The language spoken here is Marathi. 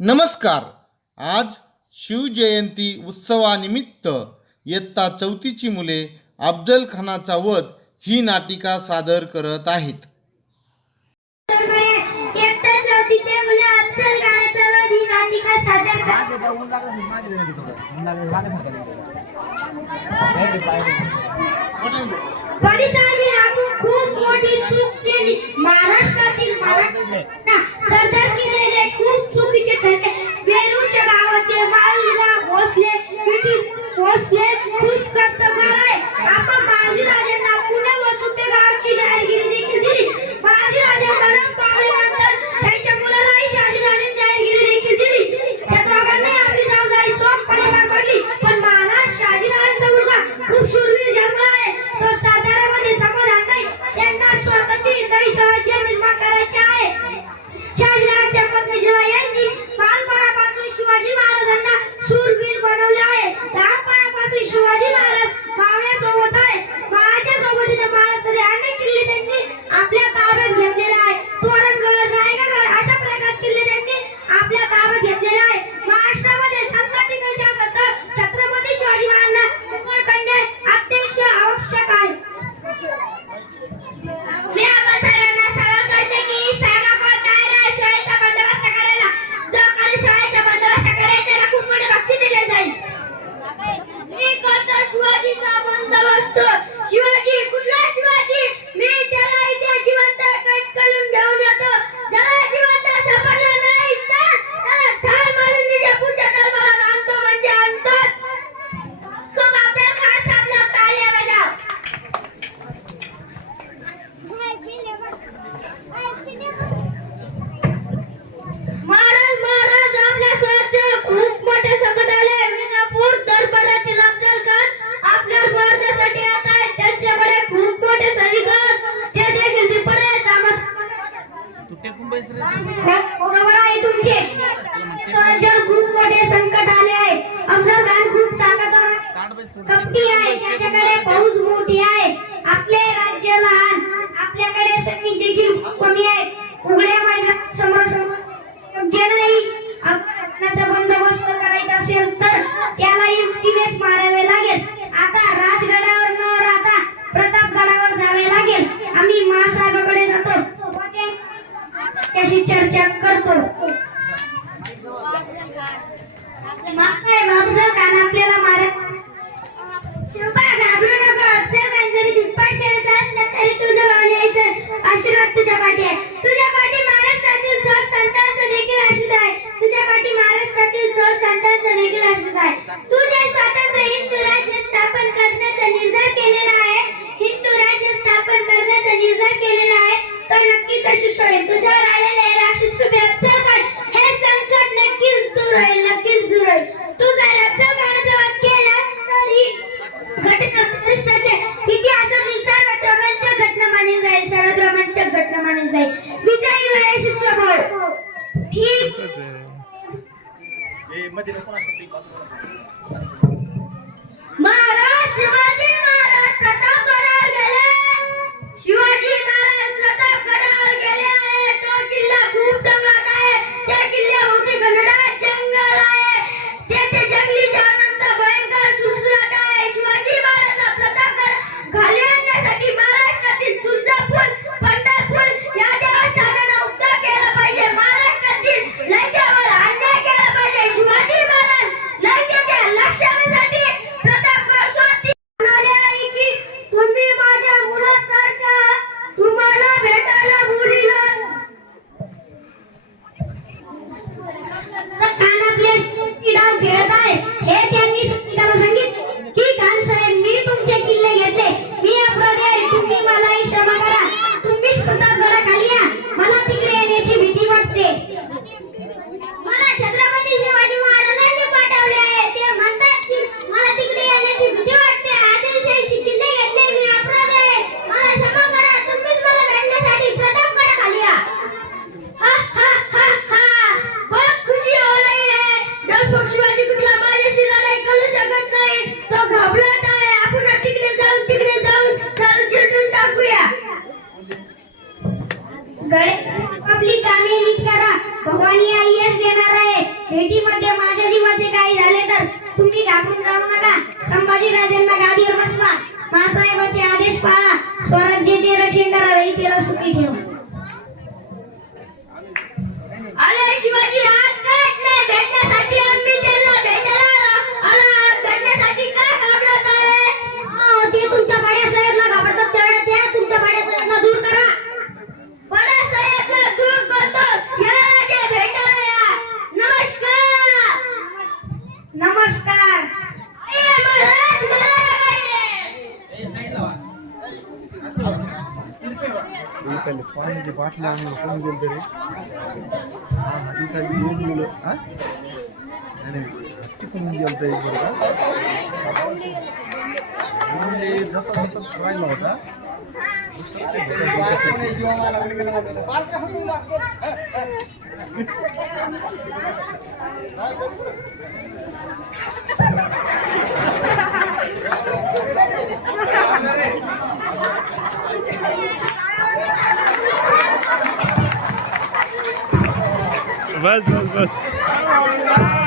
नमस्कार. आज शिवजयंती उत्सवानिमित्त इयत्ता 4ची मुले अफजल खानाचा वध ही नाटिका सादर करत आहेत. इयत्ता 4ची मुले अफजल खानाचा वध ही नाटिका सादर पोलिसांनी खूप मोठी चूक केली. महाराष्ट्रातील सरदार केलेले खूप चुकीचे ठरले. वेरूळच्या गावाचे बालराव भोसले खूप कर्तव्य आहे. आपण बाजीराजांना पुणे व सुपे गावची जाहीरगिरी देखील दिली. बाजीराजे मरण पावल्यानंतर त्यांच्या मुलालाही शहाजीराजांनी जाहीरगिरी देखील दिली. त्या दोघांनी आपली जबाबदारी चोखपणे पार पाडली. पण महाराज शहाजीराजांचा मुलगा खूप शूरवीर जन्मला आहे. तो साताऱ्यामध्ये समाधान नाही. त्यांना स्वतःची दहीसहाय्य निर्माण करायचे आहे. शहाजीराजांच्या पत्नी जिजाबाई यांनी बालपणापासून शिवाजी महाराजांना शूरवीर बनवले आहे. लहानपणापासून शिवाजी महाराज मावळ्यासोबत आहे. माळ्याच्या सोबतीने महाराष्ट्रातील अनेक किल्ले त्यांनी आपल्या ताब्यात घेतलेले आहे. तोरणगड, रायगड अशा प्रकारचे किल्ले त्यांनी आपल्या ताब्यात घेतलेले आहे. महाराष्ट्रामध्ये सत्ता टिकायची असेल तर छत्रपती शिवाजी महाराजांना उमरकंडे अध्यक्ष आवश्यक आहे. मी आपण सर्वांना सवाल करते की सांगा कोणता आहे शिवाजीचा बंदोबस्त करायला. जो काही शिवाजीचा बंदोबस्त करेल त्याला खूप मोठे बक्षीस दिले जाईल. मी करतो शिवाजीचा बंदोबस्त. शिवाजी कुठला शिवाजी? मी त्याला इथे जिवंत कैद करून घेऊन येतो. ज्याला जिवंत सापडला नाही तर त्याला ठार मारून निजापूरच्या दरबारात आणतो म्हणजे आणतो. खूप अफजल खान साहेबला तालिया बजाव. महाराज आपल्या स्वतःचे खूप मोठे संकट आले. विजापूर दरबाराचे अफजल खान आपल्यावर मारण्यासाठी येत आहेत. त्यांच्याकडे खूप मोठे सैनिक आहेत. ते देखील तिपडे आहेत. बरोबर आहे तुमचे. स्वराज्यावर खूप मोठे संकट आले आहे. अफजल खान खूप ताकदवान कपटी आहे. त्याच्याकडे फौज मोठी आहे. आपले राज्य लहान. आपल्याकडे सैनिक देखील कमी आहे. उघड्या मैदानात समोर योग्य नाही. आपल्याचा बंदोबस्त करायचा असेल तर त्याला युक्तीनेच मारावे लागेल. आता राजगडावर न राहता प्रतापगडावर जावे लागेल. आम्ही महासाहेबाकडे जातो व त्याशी चर्चा करतो. अफजल खान आपल्याला मारत. शिवबा घाबरू नको. अफजल खान जरी दिप्पा शेरत असला तरी तुझं भाव न्यायचं आशीर्वाद तुझ्या पाठी आहे. तुझ्या पाठी महाराष्ट्रातील थोर संतांचा देखील आशीर्वाद आहे. तुझ्या पाठी महाराष्ट्रातील थोर संतांचा देखील आशीर्वाद आहे. तू जे स्वातंत्र्य हिंदू राज्य स्थापन करण्याचा निर्धार केलेला आहे. हिंदू राज्य स्थापन करण्याचा निर्धार केलेला आहे. तो नक्कीच यशस्वी होईल. तुझ्यावर आलेले राक्षस रूपी अफजल खान हे संकट नक्कीच दूर होईल. नक्कीच दूर होईल. तू जर अफजल खानाचा वध केला तर ही घटना महाराष्ट्राच्या इतिहासातील सर्वात रोमांचक घटना मानली जाईल. सर्वात रोमांचक घटना मानली जाईल. विजयी व यशस्वी भव. ठीक. महाराज शिवाजी महाराज प्रतापगडावर गेले. शिवाजी महाराज प्रतापगडावर गेले आहे. तो किल्ला खूप जंगलात आहे. त्या किल्ल्याभोवती घनदाट जंगल आहे. तेथे जंगली जानवरांचा भयंकर सुळसुळाट आहे. शिवाजी महाराज प्रतापगड खाली आणण्यासाठी महाराष्ट्रातील तुळजापूर, पंढरपूर या देवस्थानांना उद्धार केला पाहिजे. महाराष्ट्रातील लैक्यावर अन्याय केला पाहिजे. शिवाजी महाराज लैक्याच्या लक्षात घाबरून जाऊ नका. संभाजीराजांना गादीवर बसवा. मासाहेबांचे आदेश पाळा. स्वराज्याचे रक्षण करा. रयतेला सुखी ठेवा. आले शिवाजी हात काढ नाही भेटण्यासाठी आम्ही त्यांना भेटायला आला. हात भेटण्यासाठी काय घाबरत आहे? ते तुमच्या पाड्या सय्यदला घाबरतात तेवढ्या त्या तुमच्या पाड्या सय्यदला दूर करा. पाड्या सय्यदला दूर करतो. या राजे भेटायला या. नमस्कार. नमस्कार. अरे महाराज इकडे पाण्याची बाटल्या आणून कोण गेल तरी इकडे येऊन गेलो आणि तिकडून गेलं तर एक बरं का जाता जाता राहिला होता बस बस बस